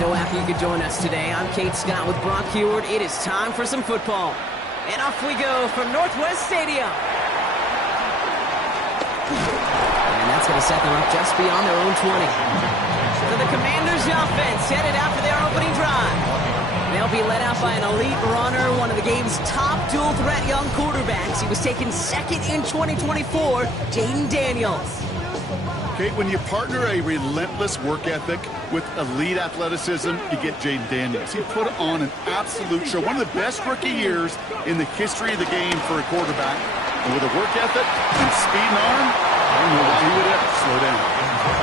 So happy you could join us today. I'm Kate Scott with Brock Heward. It is time for some football. And off we go from Northwest Stadium. And that's going to set them up just beyond their own 20. So the Commanders' offense headed out for their opening drive. They'll be led out by an elite runner, one of the game's top dual-threat young quarterbacks. He was taken second in 2024, Jayden Daniels. Kate, when you partner a relentless work ethic with elite athleticism, you get Jayden Daniels. He put on an absolute show. One of the best rookie years in the history of the game for a quarterback. And with a work ethic and speed and arm, I don't know why he would ever slow down.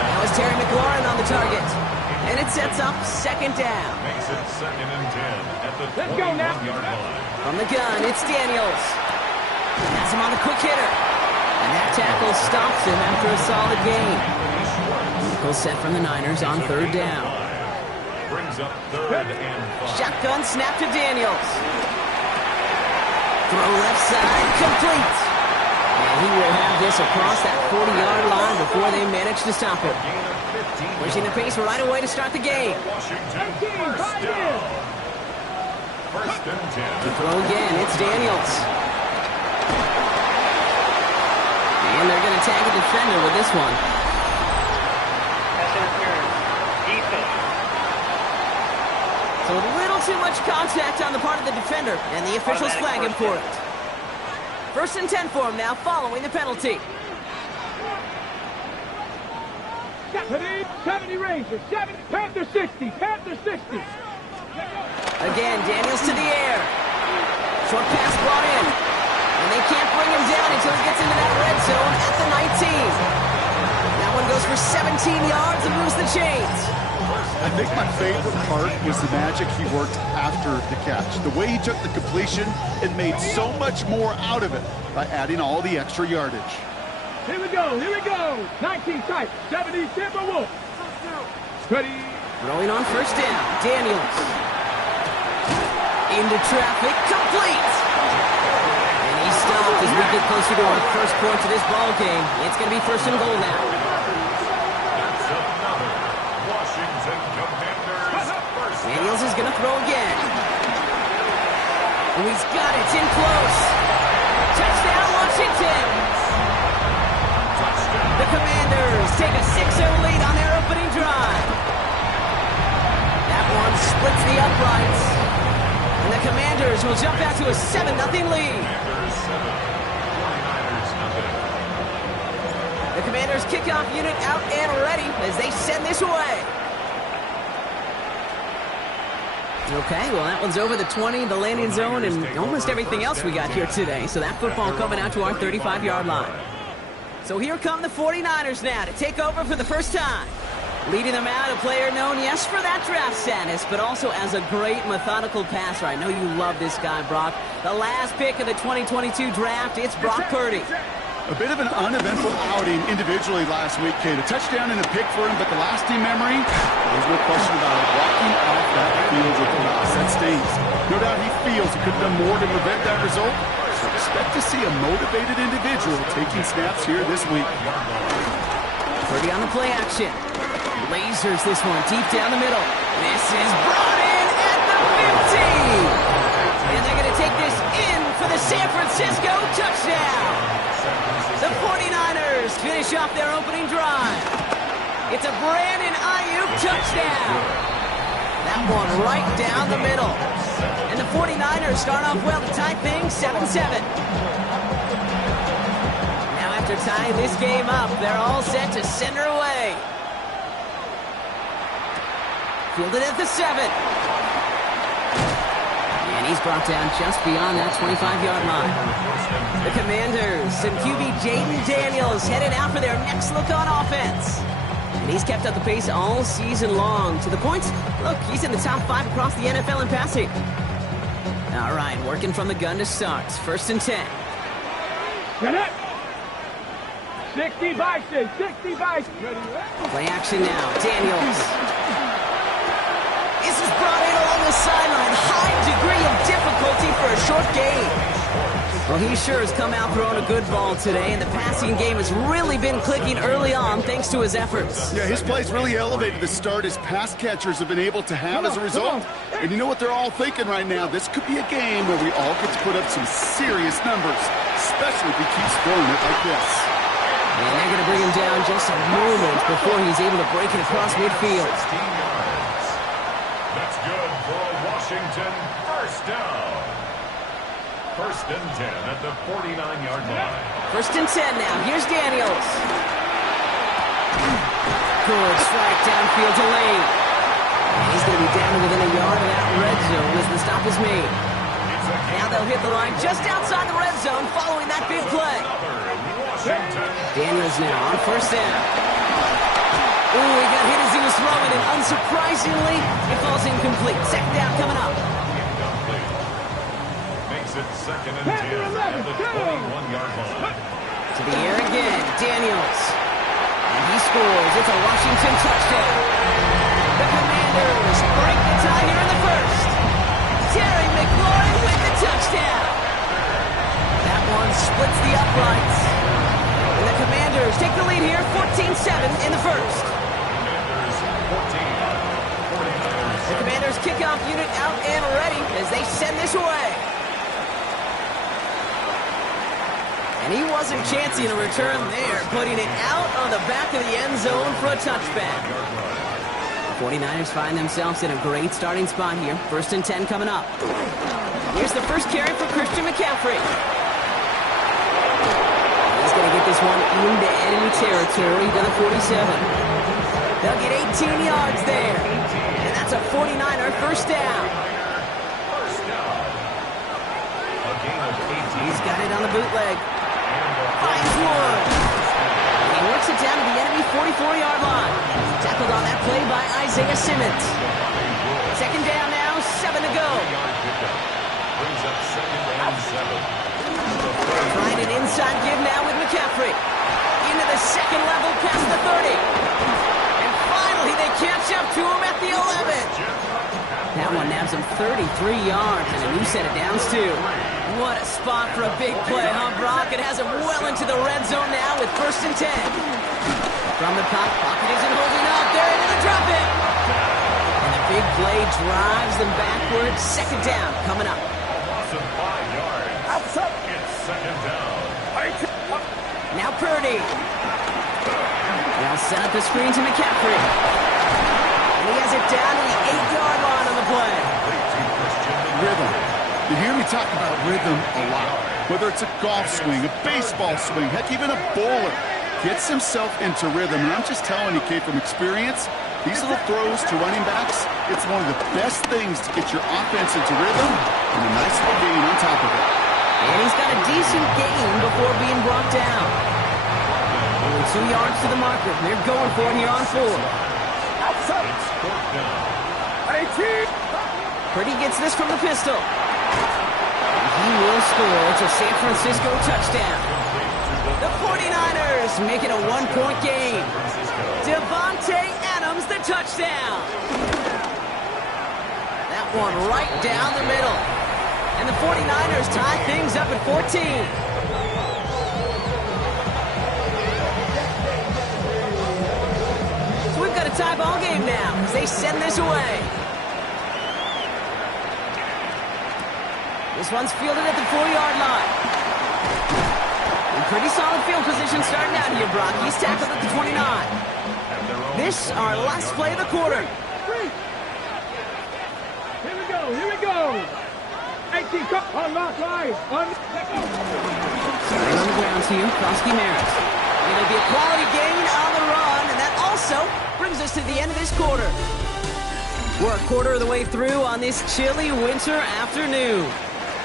That was Terry McLaurin on the target. And it sets up second down. Makes it 2nd and 10 at the Let's go now. 20-yard line. From the gun, it's Daniels. Has him on the quick hitter. And that tackle stops him after a solid gain. He'll set from the Niners on third down. Brings up 3rd and 5. Shotgun snap to Daniels. Throw left side, complete. And he will have this across that 40-yard line before they manage to stop him. Pushing the pace right away to start the game. Washington, first down. 1st and 10. To throw again, it's Daniels. And they're going to tag a defender with this one. So a little too much contact on the part of the defender, and the officials flag him for it. 1st and 10 for him now, following the penalty. 70 Rangers, 70, Panther 60, Panther 60. Again, Daniels to the air. Short pass brought in. And they can't bring him down until he gets into that red zone at the 19. That one goes for 17 yards and moves the chains. I think my favorite part was the magic he worked after the catch. The way he took the completion and made so much more out of it by adding all the extra yardage. Here we go, here we go. 19 tight, 70 Timberwolves. Ready. Throwing on first down, Daniels. Into traffic, complete. And he stopped as we get closer to our first point to this ball game. It's going to be 1st and goal now. That's another Washington Commanders first down. Daniels is going to throw again. Oh, he's got it. It's in close. Touchdown, Washington. The Commanders take a 6-0 lead on their opening drive. That one splits the uprights. And the Commanders will jump out to a 7-0 lead. Commanders 7, 49ers nothing. The Commanders kickoff unit out and ready as they send this away. Okay, well, that one's over the 20, the landing zone, and almost everything else we got here today. So that football coming out to our 35-yard line. So here come the 49ers now to take over for the first time. Leading them out, a player known, yes, for that draft status, but also as a great methodical passer. I know you love this guy, Brock. The last pick of the 2022 draft, it's Brock Purdy. A bit of an uneventful outing individually last week, Kate. A touchdown and a pick for him, but the lasting memory, there's no question about it. Walking off that field with a loss, that stings. No doubt he feels he could have done more to prevent that result. So expect to see a motivated individual taking snaps here this week. Purdy on the play action. Lasers this one deep down the middle. This is brought in at the 50. And they're going to take this in for the San Francisco touchdown. The 49ers finish off their opening drive. It's a Brandon Ayuk touchdown. That one right down the middle. And the 49ers start off well to tie things 7-7. Now after tying this game up, they're all set to send her away. Fielded at the 7. And he's brought down just beyond that 25-yard line. The Commanders and QB Jayden Daniels headed out for their next look on offense. And he's kept up the pace all season long. To the point, look, he's in the top 5 across the NFL in passing. All right, working from the gun to start. 1st and 10. Get it. 60 Bison, 60 Bison. Play action now. Daniels. This is brought in along the sideline. High degree of difficulty for a short gain. Well, he sure has come out throwing a good ball today, and the passing game has really been clicking early on thanks to his efforts. Yeah, his play's really elevated the start his pass catchers have been able to have as a result. And you know what they're all thinking right now? This could be a game where we all get to put up some serious numbers, especially if he keeps throwing it like this. And they're going to bring him down just a moment before he's able to break it across midfield. 16 yards. That's good for a Washington first down. First and 10 at the 49-yard line. First and 10 now. Here's Daniels. Good strike downfield to Lane. And he's going to be down to within a yard of that red zone as the stop is made. Now they'll hit the line just outside the red zone following that big play. Daniels now on first down. Ooh, he got hit as he was throwing, and unsurprisingly, it falls incomplete. Second down coming up. Makes it second and 10 at the 21-yard line. To the air again, Daniels. And he scores. It's a Washington touchdown. The Commanders break the tie here in the first. Terry McLaurin with the touchdown. That one splits the uprights. And the Commanders take the lead here, 14-7 in the first. The Commanders kickoff unit out and ready as they send this away. And he wasn't chancing a return there, putting it out on the back of the end zone for a touchback. The 49ers find themselves in a great starting spot here. First and 10 coming up. Here's the first carry for Christian McCaffrey. He's going to get this one into enemy territory to the 47. They'll get 18 yards there. And that's a 49er first down. He's got it on the bootleg. Finds one. He works it down to the enemy 44-yard line. Tackled on that play by Isaiah Simmons. Second down now, 7 to go. Brings up second and 7. Trying an inside give now with McCaffrey. Into the second level past the 30. And finally they catch up to him at the 11. That one nabs him 33 yards and a new set of downs too. What a spot for a big play, huh, Brock? It has him well into the red zone now with first and 10. From the pocket isn't holding up. They're into the drop it. And the big play drives them backwards. Second down coming up. Loss of 5 yards. It's second down. Now Purdy. They'll set up the screen to McCaffrey. And he has it down to the 8-yard line on the play. Rhythm. You hear me talk about rhythm a lot. Whether it's a golf swing, a baseball swing, heck, even a bowler. Gets himself into rhythm. And I'm just telling you, Kate, from experience, these little throws to running backs, it's one of the best things to get your offense into rhythm and a nice little gain on top of it. And he's got a decent gain before being brought down. Only 2 yards to the marker. They're going for it here on 4. Purdy gets this from the pistol. He will score. It's a San Francisco touchdown. The 49ers make it a 1-point game. Devontae Adams, the touchdown. That one right down the middle. And the 49ers tie things up at 14. So we've got a tie ball game now as they send this away. This one's fielded at the 4-yard line. In pretty solid field position starting out here, Brock. He's tackled at the 29. This, our last play of the quarter. Here we go, here we go. 18, on lock line. Right on the ground here, Krosky Maris. It'll be a quality gain on the run, and that also brings us to the end of this quarter. We're a quarter of the way through on this chilly winter afternoon.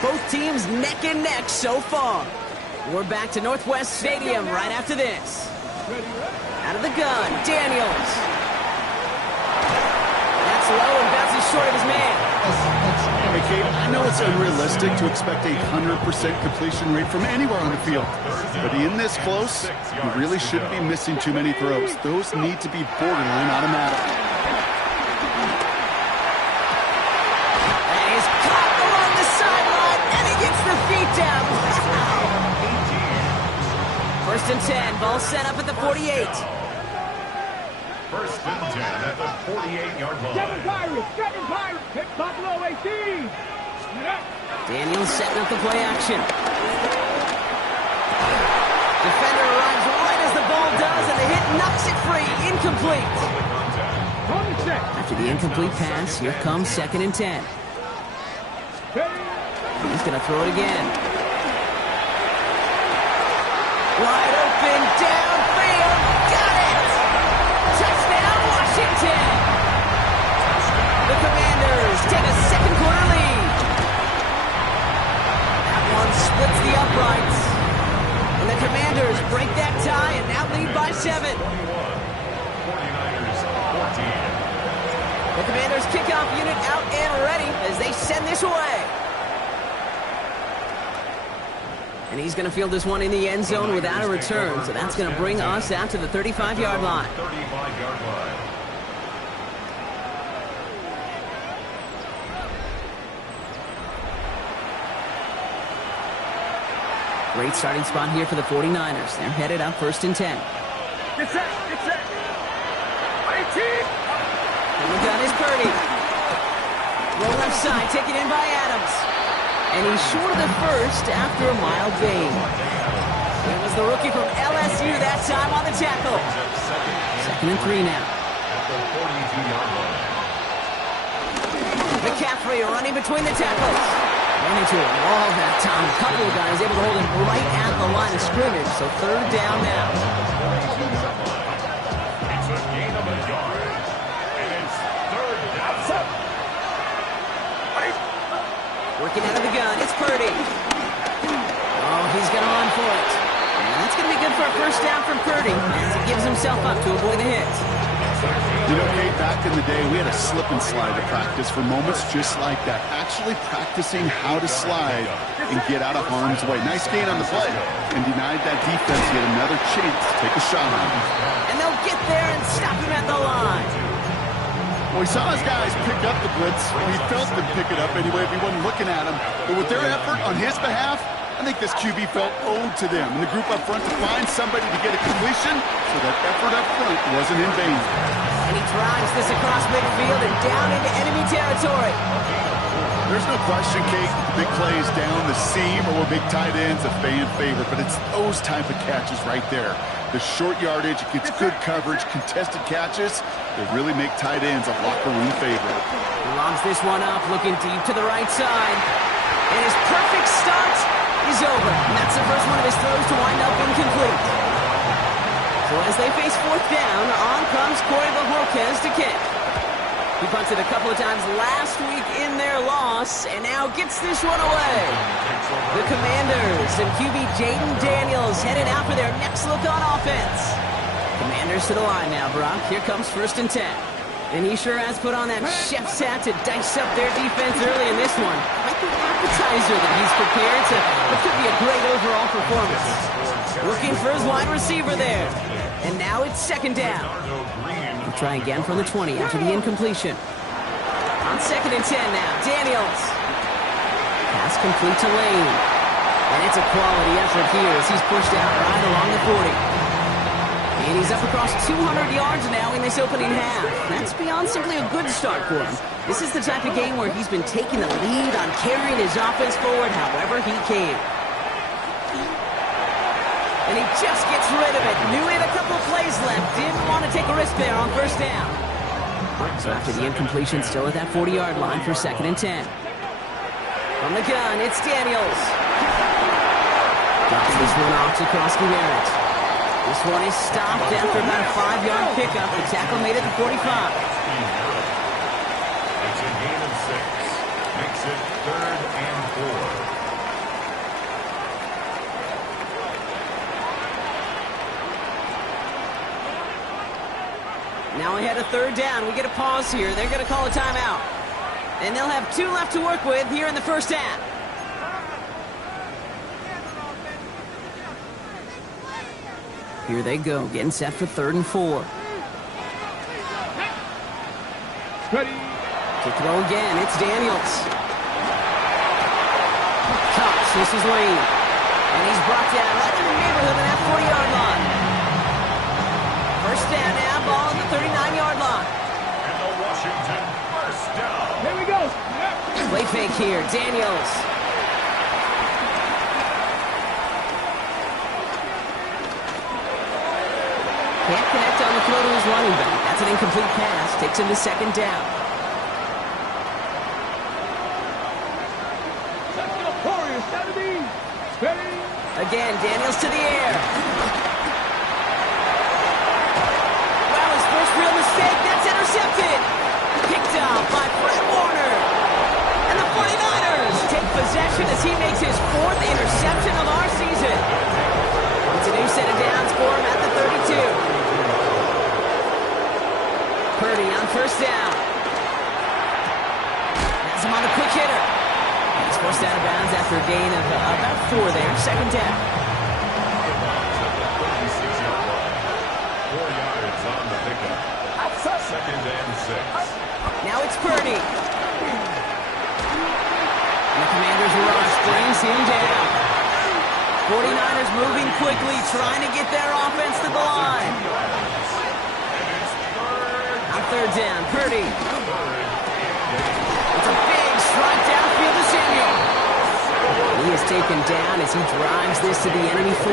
Both teams neck and neck so far. We're back to Northwest Stadium right after this. Out of the gun, Daniels. That's low and bounces short of his man. Hey, Kate, I know it's unrealistic to expect a 100% completion rate from anywhere on the field. But in this close, you really shouldn't be missing too many throws. Those need to be borderline automatic. And he's caught along the sideline, and he gets the feet down. 10. Ball set up at the 48. First and 10 at the 48-yard line. Seven Pirates, hit Buffalo 18. Daniels setting up the play action. Defender arrives right as the ball does, and the hit knocks it free. Incomplete. After the incomplete pass, here comes 2nd and 10. He's going to throw it again. Wide open, downfield, got it! Touchdown, Washington! The Commanders take a second quarter lead. That one splits the uprights. And the Commanders break that tie and now lead by 7. 49ers 14. The Commanders kickoff unit out and ready as they send this away. And he's going to field this one in the end zone without a return. So that's going to bring us out to the 35-yard line. 35-yard line. Great starting spot here for the 49ers. They're headed up 1st and 10. Get set. 18. And the gun is Purdy. Roll left side, taken in by Adams. And he's short of the first after a mild gain. It was the rookie from LSU that time on the tackle. 2nd and 3 now. At the 42-yard line. McCaffrey running between the tackles. Ran into a wall that time. A couple of guys able to hold him right at the line of scrimmage. So 3rd down now. It's a gain of a yard. And it's 3rd down. Working out of the gun, it's Purdy. Oh, he's going to run for it. And that's going to be good for a 1st down from Purdy as he gives himself up to avoid the hit. You know, Kate, back in the day, we had a slip and slide to practice for moments just like that. Actually practicing how to slide and get out of harm's way. Nice gain on the play. And denied that defense yet another chance to take a shot on him. And they'll get there and stop him at the line. Well, we saw his guys pick up the blitz. We felt them pick it up anyway if he wasn't looking at him. But with their effort on his behalf, I think this QB felt owed to them. And the group up front to find somebody to get a completion so that effort up front wasn't in vain. And he drives this across midfield and down into enemy territory. There's no question, Kate, the big plays down the seam or big tight ends a fan favorite, but it's those type of catches right there. The short yardage, gets good coverage, contested catches that really make tight ends a locker room favorite. He lobs this one up, looking deep to the right side. And his perfect start is over. And that's the first one of his throws to wind up incomplete. So as they face 4th down, on comes Corey Bojorquez to kick. He punted a couple of times last week in their loss, and now gets this one away. The Commanders and QB Jaden Daniels headed out for their next look on offense. Commanders to the line now, Brock. Here comes 1st and 10. And he sure has put on that chef's hat to dice up their defense early in this one. Quite the appetizer that he's prepared to what could be a great overall performance. Looking for his wide receiver there. And now it's 2nd down. We'll try again from the 20 after the incompletion. On 2nd and 10 now, Daniels. Pass complete to Lane. And it's a quality effort here as he's pushed out right along the 40. And he's up across 200 yards now in this opening half. That's beyond simply a good start for him. This is the type of game where he's been taking the lead on carrying his offense forward however he can. And he just gets rid of it. Knew he had a couple of plays left. Didn't want to take a risk there on 1st down. So after the incompletion, still at that 40-yard line for 2nd and 10. From the gun, it's Daniels. Drops this one off to Krosky Barrett. This one is stopped after about a 5-yard pickup. The tackle made it to 45. It's a gain of 6. Makes it 3rd and 4. Now we had a 3rd down. We get a pause here. They're going to call a timeout. And they'll have 2 left to work with here in the 1st half. Here they go, getting set for 3rd and 4. Ready. To throw again, it's Daniels. Cups, this is Lane. And he's brought down right in the neighborhood of that 40-yard line. fake here. Daniels. Can't connect on the throw to his running back. That's an incomplete pass. Takes him to second down. Again, Daniels to the air. Well, his first real mistake. That's intercepted. Picked off by Fred Warner. And the 49ers take possession as he makes his fourth interception of our season. It's a new set of downs for him at the 32. Purdy on first down. Has him on a quick hitter. He's forced out of bounds after a gain of about 4 there. Second down. 4 yards on the pickup. Second and 6. Now it's Purdy. The Commanders' rush brings him down. 49ers moving quickly, trying to get their offense to the line. On third down, Purdy. It's a big strike downfield to Samuel. He is taken down as he drives this to the enemy 40.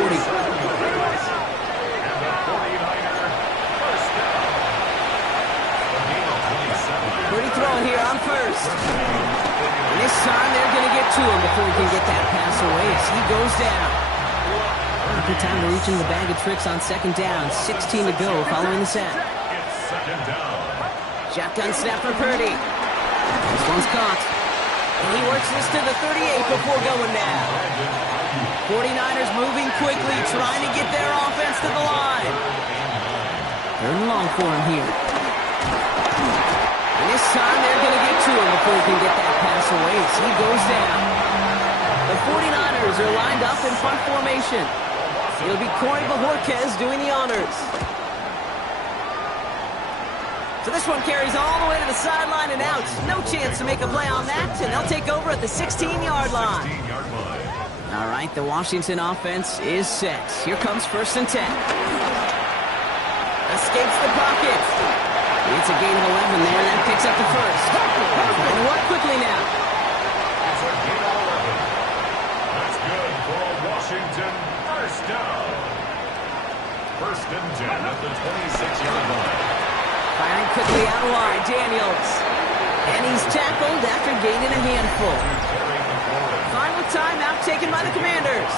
Purdy throwing here on first. And this time they're going to get to him before he can get that pass away as he goes down. Good time to reach in the bag of tricks on second down. 16 to go following the sack. Shotgun snap for Purdy. This one's caught. And he works this to the 38 before going down. 49ers moving quickly, trying to get their offense to the line. Third and long for him here. And this time they're going to get to him before he can get that pass away as he goes down. The 49ers are lined up in front formation. It'll be Corey Bojorquez doing the honors. So this one carries all the way to the sideline and out. No chance to make a play on that, and they'll take over at the 16-yard line. All right, the Washington offense is set. Here comes first and 10. Escapes the pocket. It's a gain of 11 there. That picks up the first. And work quickly now. It's a gain of 11. That's good for a Washington first down. First and 10 at the 26-yard line. Firing quickly out wide, Daniels. And he's tackled after gaining a handful. Final timeout taken by the Commanders.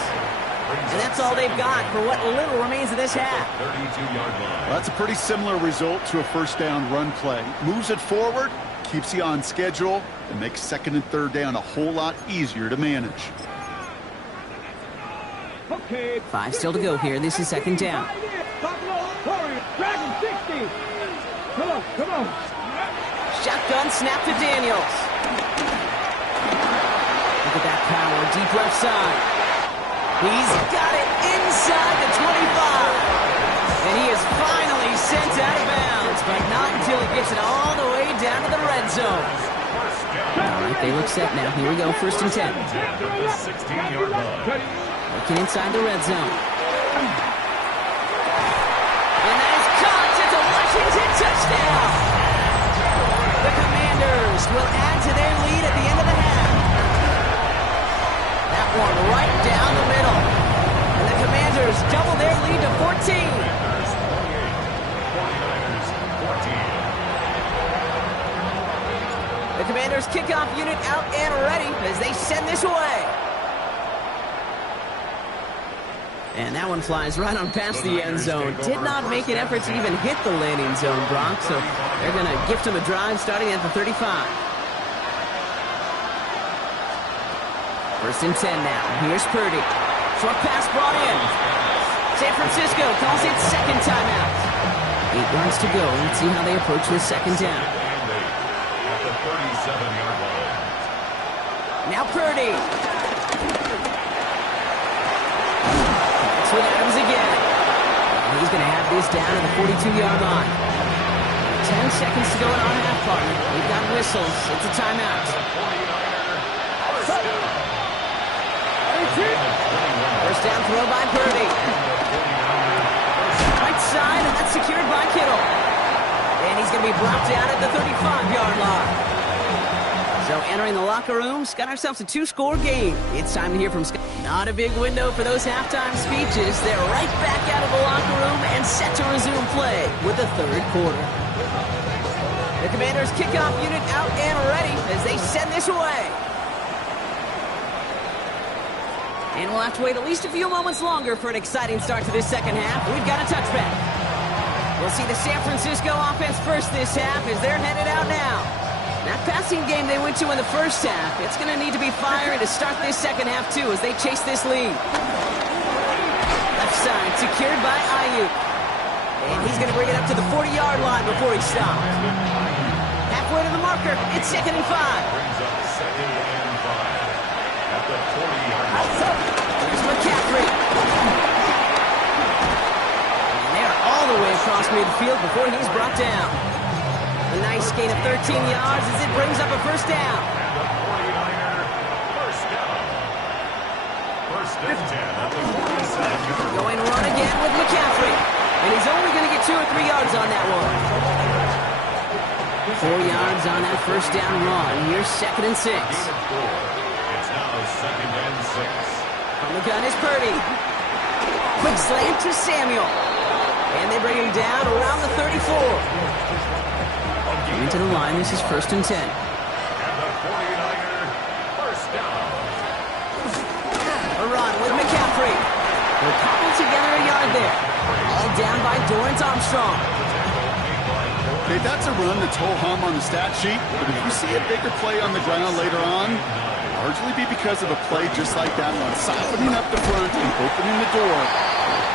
And that's all they've got for what little remains of this half. 32-yard line. Well, that's a pretty similar result to a first down run play. Moves it forward, keeps you on schedule, and makes second and third down a whole lot easier to manage. 5 still to go here. This is second down. Dragon 60. Come on. Shotgun snap to Daniels. Look at that power, deep left side. He's got it inside the 25. And he is finally sent out of bounds, but not until he gets it all the way down to the red zone. All right, they look set now. Here we go, first and 10. 16-yard line. Looking inside the red zone. And that is caught. It's a Washington touchdown. The Commanders will add to their lead at the end of the half. That one right down the middle. And the Commanders double their lead to 14. 49ers 28. The Commanders kickoff unit out and ready as they send this away. And that one flies right on past the end zone. Did not make an effort to even hit the landing zone, Brock. So they're going to gift him a drive starting at the 35. First and 10 now. Here's Purdy. Short pass brought in. San Francisco calls it second timeout. 8 yards to go. Let's see how they approach this second down. At the 37-yard line. Now Purdy. With Adams again. And he's going to have this down at the 42-yard line. 10 seconds to go in our half, partner. We've got whistles. It's a timeout. First down throw by Purdy. Right side, and that's secured by Kittle. And he's going to be blocked down at the 35-yard line. So So entering the locker rooms, got ourselves a 2-score game. It's time to hear from Scott. Not a big window for those halftime speeches. They're right back out of the locker room and set to resume play with the third quarter. The Commanders' kickoff unit out and ready as they send this away. And we'll have to wait at least a few moments longer for an exciting start to this second half. We've got a touchback. We'll see the San Francisco offense first this half as they're headed out now. That passing game they went to in the first half, it's going to need to be fiery to start this second half, too, as they chase this lead. Left side secured by Ayuk. And he's going to bring it up to the 40-yard line before he stops. Halfway to the marker, it's 2nd and 5. Brings up 2nd and 5 at the 40-yard line. Here's McCaffrey. And they're all the way across midfield before he's brought down. A nice gain of 13 yards as it brings up a first down. And the 49er first down. First and 10 at the 47. Going run again with McCaffrey. And he's only going to get 2 or 3 yards on that one. 4 yards on that first down run. Here's 2nd and 6. Gain of 4. It's now 2nd and 6. From the gun is Purdy. Quick slant to Samuel. And they bring him down around the 34. Into the line, this is 1st and 10. And the 49er first down. A run with McCaffrey. They're cobbled together a yard there. All down by Dorrance Armstrong. Okay, that's a run that's ho-hum on the stat sheet, but if you see a bigger play on the ground later on, largely be because of a play just like that one, softening up the front and opening the door.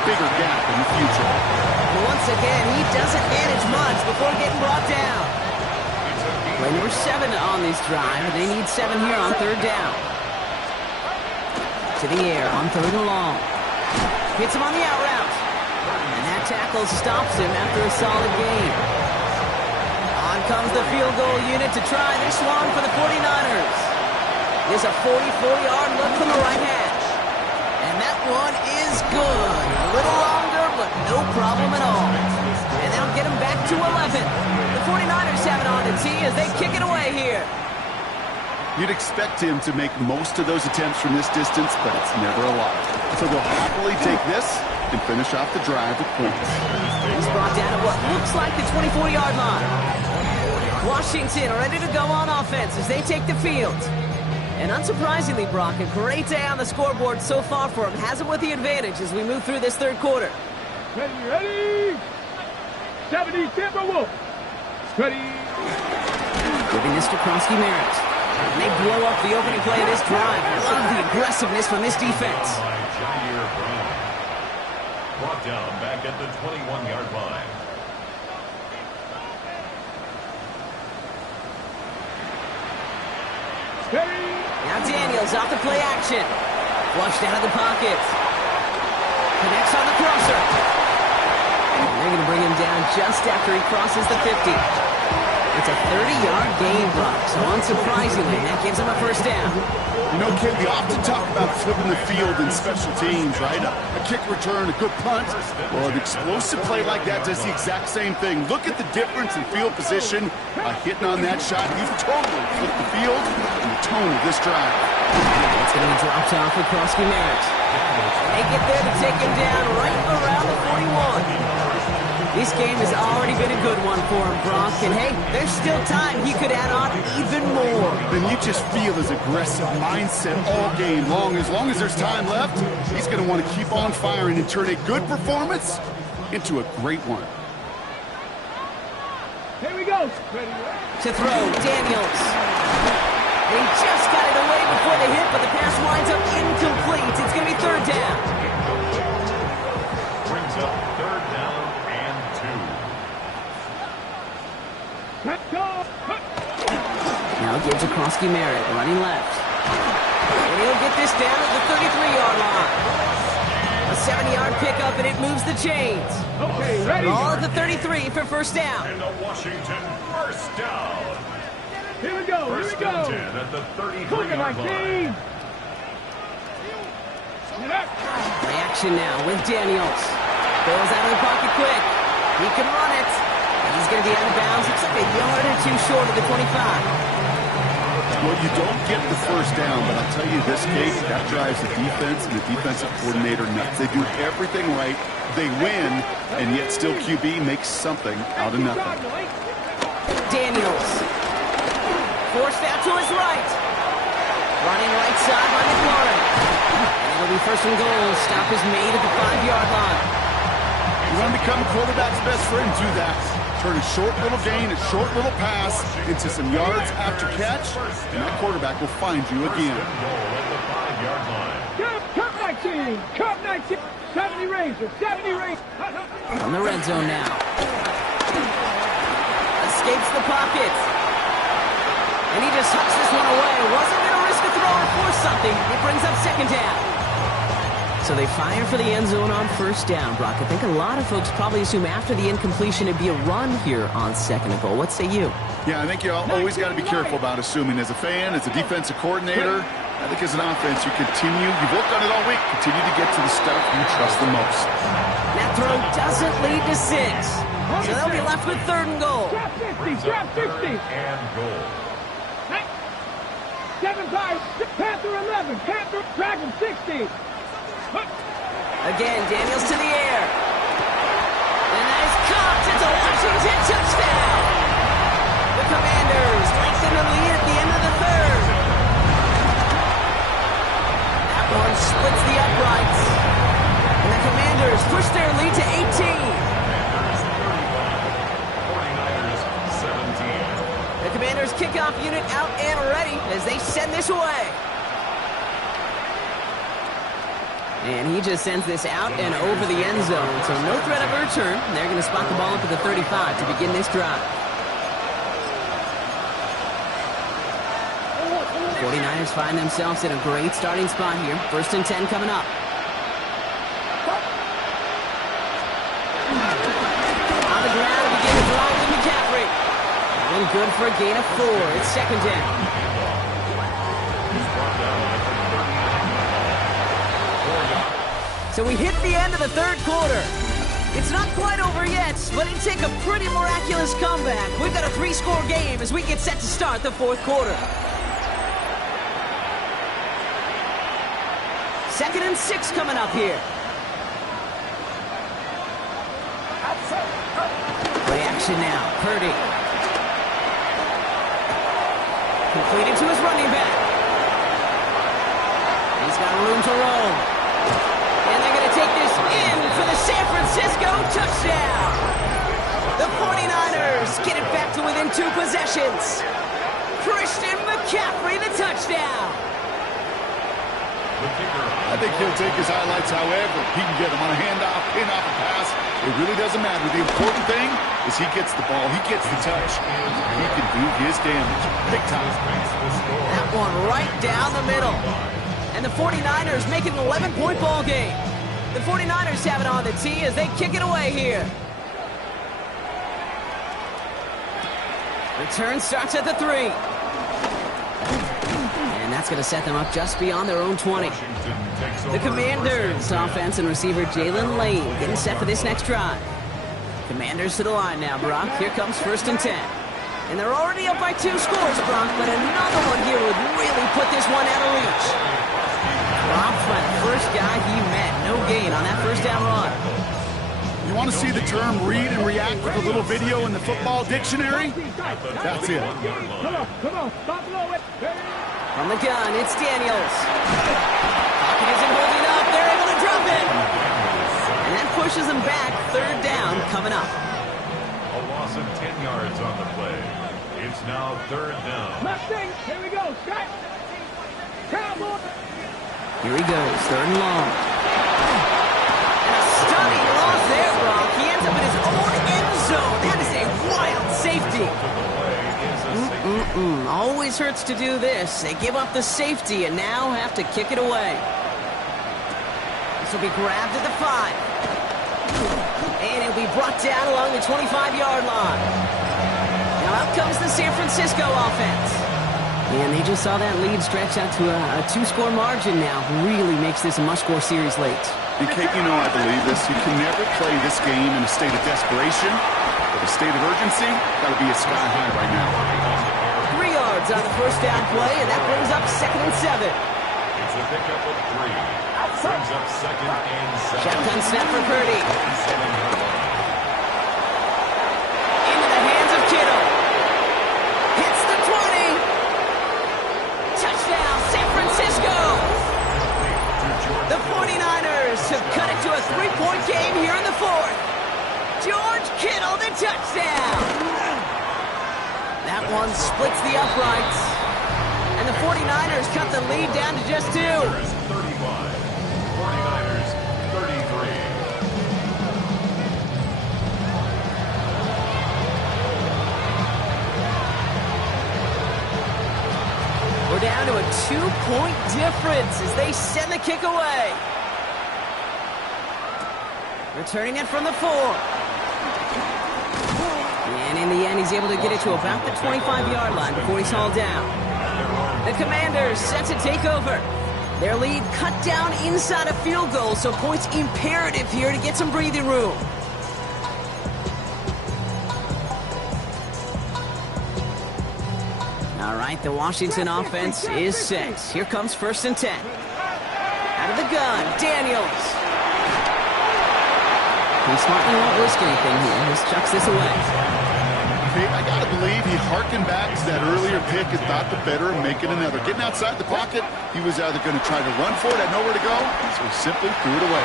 Bigger gap in the future. And once again, he doesn't manage much before getting brought down. Play number 7 on this drive, and they need 7 here on 3rd down. To the air on 3rd and long. Hits him on the out route. And that tackle stops him after a solid gain. On comes the field goal unit to try this one for the 49ers. There's a 44-yard look from the right hash. And that one is good. A little longer, but no problem at all. And that'll get him back to 11. The 49ers have it on the tee as they kick it away here. You'd expect him to make most of those attempts from this distance, but it's never a lot. So they'll happily take this and finish off the drive with points. He's brought down at what looks like the 24-yard line. Washington ready to go on offense as they take the field. And unsurprisingly, Brock, a great day on the scoreboard so far for him. Has him with the advantage as we move through this third quarter. Ready? 70 Timberwolves. Ready? Giving this to Kronsky-Merritt. And they blow up the opening play of this drive. Love the aggressiveness from this defense. Jair Brown. Brought down back at the 21-yard line. Ready? Now Daniels off the play action. Flushed out of the pocket. Connects on the crosser. And they're going to bring him down just after he crosses the 50. It's a 30-yard gain, Brock, so unsurprisingly, that gives him a first down. You know, Kid, we often talk about flipping the field in special teams, right? A kick return, a good punt. Well, an explosive play like that does the exact same thing. Look at the difference in field position. Hitting on that shot, you've totally flipped the field and the tone of this drive. It's going to be dropped off with Kronsky-Merritt. They get there to take him down right around the 41. This game has already been a good one for him, Brock. And hey, there's still time he could add on even more. Then you just feel his aggressive mindset all game long. As long as there's time left, he's going to want to keep on firing and turn a good performance into a great one. Here we go. Ready? To throw, Daniels. And he just got it away before the hit, but the pass winds up incomplete. It's going to be 3rd down. Brings up 3rd down and 2. Let's go. Now gives to Kronsky-Merritt, running left. And he'll get this down at the 33-yard line. A 70-yard pickup, and it moves the chains. Okay, ready? All at the 33 for first down. And the Washington first down. Here we go. Here First we go. and 10 at the Look at my 33-yard line. team. Play action now with Daniels. Goes out of the pocket quick. He can run it. And he's going to be out of bounds. Looks like a yard or two short of the 25. Well, you don't get the first down, but I'll tell you this, Kate, that drives the defense and the defensive coordinator nuts. They do everything right, they win, and yet still QB makes something out of nothing. Daniels. Forced out to his right. Running right side by McLaurin. And it'll be first and goal. Stop is made at the 5-yard line. You want to become a quarterback's best friend, do that. Turn a short little gain, a short little pass into some yards after catch, and that quarterback will find you again. Cup 19! Cup 19! 70 Rangers! 70 Rangers! On the red zone now. Escapes the pocket. And he just tucks this one away. Wasn't going to risk a throw or force something. It brings up second down. So they fire for the end zone on first down, Brock. I think a lot of folks probably assume after the incompletion it'd be a run here on second and goal. What say you? Yeah, I think you always got to be careful about assuming. As a fan, as a defensive coordinator, I think as an offense, you've worked on it all week, continue to get to the stuff you trust the most. That throw doesn't lead to 6. So they'll be left with third and goal. Drop 50! Drop 50! And goal. 7-5, Panther 11, Panther, Dragon 60. Again, Daniels to the air. And that is caught. It's a Washington touchdown. The Commanders lengthen the lead at the end of the third. That one splits the uprights. And the Commanders push their lead to 18. 49ers 17. The Commanders kickoff unit out and ready as they send this away. And he just sends this out and over the end zone. So no threat of a return. They're going to spot the ball up at the 35 to begin this drive. 49ers find themselves in a great starting spot here. First and 10 coming up. On the ground to begin the drive with McCaffrey. And good for a gain of 4. It's second down. So we hit the end of the third quarter. It's not quite over yet, but it'd take a pretty miraculous comeback. We've got a 3-score game as we get set to start the fourth quarter. Second and 6 coming up here. Play action now. Purdy. Completed to his running back. He's got room to roll. And they're going to take this in for the San Francisco touchdown. The 49ers get it back to within 2 possessions. Christian McCaffrey, the touchdown. I think he'll take his highlights however he can get them on a handoff, pin-off, a pass. It really doesn't matter. The important thing is he gets the ball, he gets the touch, and he can do his damage. Big time. That one right down the middle. And the 49ers make it an 11-point ball game. The 49ers have it on the tee as they kick it away here. Return starts at the 3. And that's going to set them up just beyond their own 20. The Commanders, offense and receiver Jalen Lane getting set for this next drive. Commanders to the line now, Brock. Here comes first and 10. And they're already up by 2 scores, Brock, but another one here would really put this one out of reach. Dropped by the first guy he met. No gain on that first down run. You want to see the term read and react with a little video in the football dictionary? That's it. Come on, stop below it. From the gun, it's Daniels. Pocket isn't holding up. They're able to drop it. And that pushes them back. Third down coming up. A loss of 10 yards on the play. It's now third down. Mustang, here we go. Strike. Cowboy. Here he goes, third and long. And a stunning loss there, Brock. He ends up in his own end zone. That is a wild safety. Always hurts to do this. They give up the safety and now have to kick it away. This will be grabbed at the 5. And it'll be brought down along the 25-yard line. Now out comes the San Francisco offense. And they just saw that lead stretch out to a 2-score margin now. Really makes this a must-score series late. And Kate, you know I believe this. You can never play this game in a state of desperation. But a state of urgency, got to be a sky high right now. 3 yards yards on the first down play, and that brings up 2nd and 7. It's a pickup of 3. Brings up 2nd and 7. Shotgun snap for Purdy. 27-yard line. Into the hands of Kittle. Hits the 20. Touchdown, San Francisco. The 49ers have cut it to a 3-point game here in the 4th. George Kittle, the touchdown. That one splits the uprights. And the 49ers cut the lead down to just 2. 35. 49ers 33. We're down to a 2-point difference as they send the kick away. Returning it from the 4. And in the end, he's able to get it to about the 25-yard line before he's hauled down. The Commanders set to take over. Their lead cut down inside a field goal, so points imperative here to get some breathing room. All right, the Washington offense is set. Here comes 1st and 10. Out of the gun, Daniels. He smartly won't risk anything here. Just chucks this away. I got to believe he harkened back to that earlier pick and thought the better of making another. Getting outside the pocket, he was either going to try to run for it, had nowhere to go, so he simply threw it away.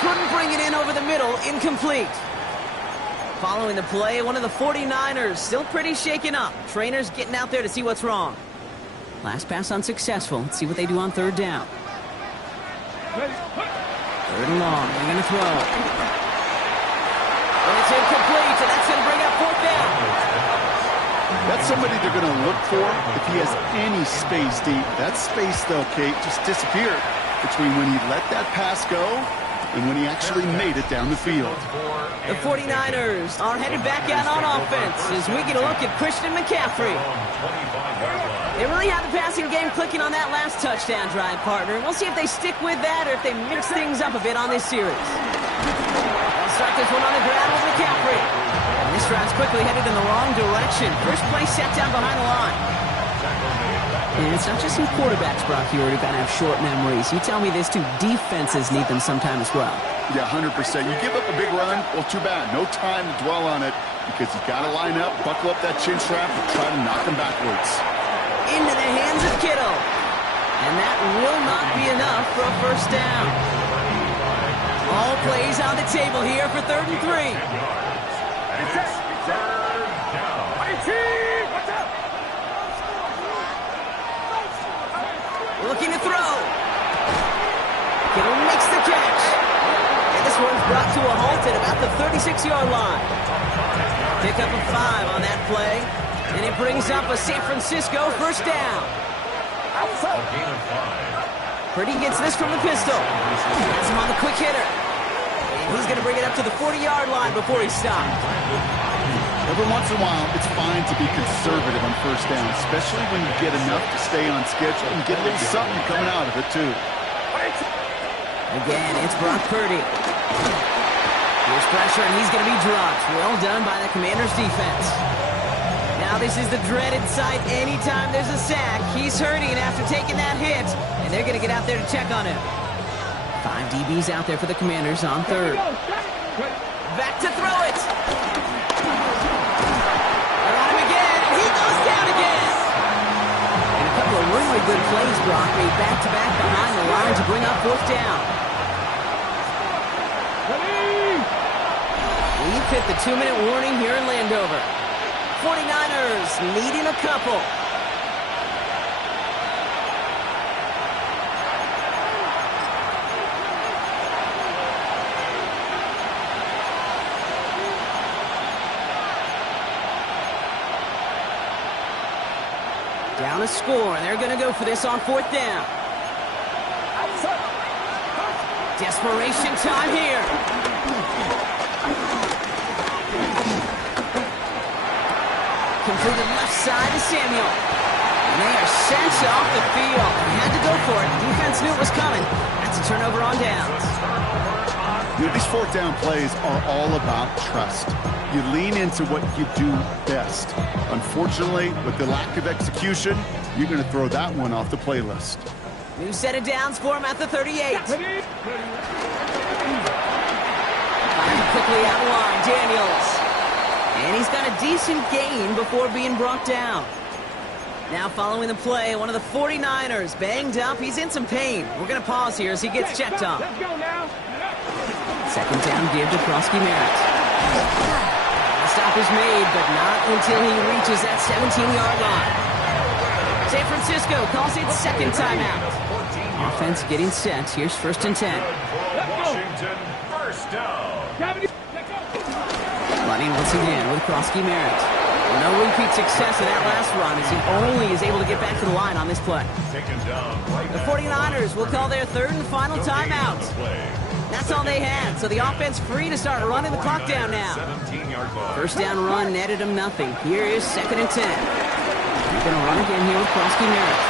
Couldn't bring it in over the middle, incomplete. Following the play, one of the 49ers still pretty shaken up. Trainers getting out there to see what's wrong. Last pass unsuccessful. Let's see what they do on 3rd down. 3rd and long. They're going to throw. And it's incomplete, and that's going to bring up 4th down. That's somebody they're going to look for if he has any space deep. That space, though, Kate, just disappeared between when he let that pass go and when he actually made it down the field. The 49ers are headed back out on offense as we get a look at Christian McCaffrey. They really have the passing game clicking on that last touchdown drive, partner. We'll see if they stick with that or if they mix things up a bit on this series. They'll start this one on the ground with McCaffrey. And this drive's quickly headed in the wrong direction. First play set down behind the line. And it's not just some quarterbacks, Brock, who got to have short memories. You tell me this too, defenses need them sometime as well. Yeah, 100%. You give up a big run, well, too bad. No time to dwell on it because you got to line up, buckle up that chin strap, and try to knock them backwards. Into the hands of Kittle. And that will not be enough for a 1st down. All plays on the table here for 3rd and 3. Looking to throw. Kittle makes the catch. And this one's brought to a halt at about the 36-yard line. Pick up a 5 on that play. And it brings up a San Francisco 1st down. Purdy gets this from the pistol. Gets him on the quick hitter. And he's going to bring it up to the 40-yard line before he stops. Every once in a while, it's fine to be conservative on 1st down, especially when you get enough to stay on schedule and get a little something coming out of it, too. Again, it's Brock Purdy. Here's pressure, and he's going to be dropped. Well done by the Commanders' defense. Now this is the dreaded sight anytime there's a sack. He's hurting after taking that hit, and they're going to get out there to check on him. 5 DBs out there for the Commanders on 3rd. Back to throw it. They're on him again, and he goes down again. And a couple of really good plays, Brock, made back-to-back behind the line to bring up 4th down. We've hit the 2-minute warning here in Landover. 49ers leading a couple. Down a score, and they're going to go for this on 4th down. Desperation time here. Completed left side to Samuel. And they are sent off the field. They had to go for it. Defense knew it was coming. That's a turnover on downs. You know, these fourth down plays are all about trust. You lean into what you do best. Unfortunately, with the lack of execution, you're going to throw that one off the playlist. New set of downs for him at the 38. Firing quickly out of line, Daniels. And he's got a decent gain before being brought down. Now following the play, one of the 49ers banged up. He's in some pain. We're going to pause here as he gets checked on. Let's go now. Second down give to Krosky Merritt. The stop is made, but not until he reaches that 17-yard line. San Francisco calls it second timeout. Offense getting set. Here's 1st and 10. Washington, first down. Running once again with Krosky Merritt. No repeat success in that last run as he only is able to get back to the line on this play. Taken down right The 49ers will call their third and final timeout. That's all they had, so the offense free to start running the clock down now. 17-yard line. First down run netted him nothing. Here is 2nd and 10. He's going to run again here with Krosky Merritt.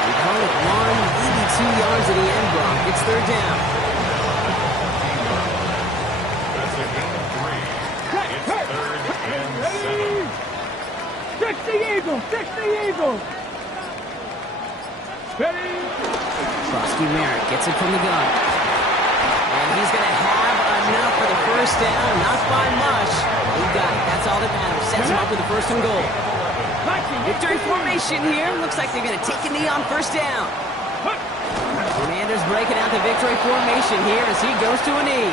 We call it 182 yards at the end, Brock. It's 3rd down. That's a gain of 3. It's 3rd and 7. 60 Eagles! 60 Eagles! Ready? Krosky Merritt gets it from the gun. And he's going to have enough for the first down. Not by much. He got it. That's all that matters. Sets him up with the 1st and goal. Victory formation here. Looks like they're going to take a knee on 1st down. Commanders breaking out the victory formation here as he goes to a knee.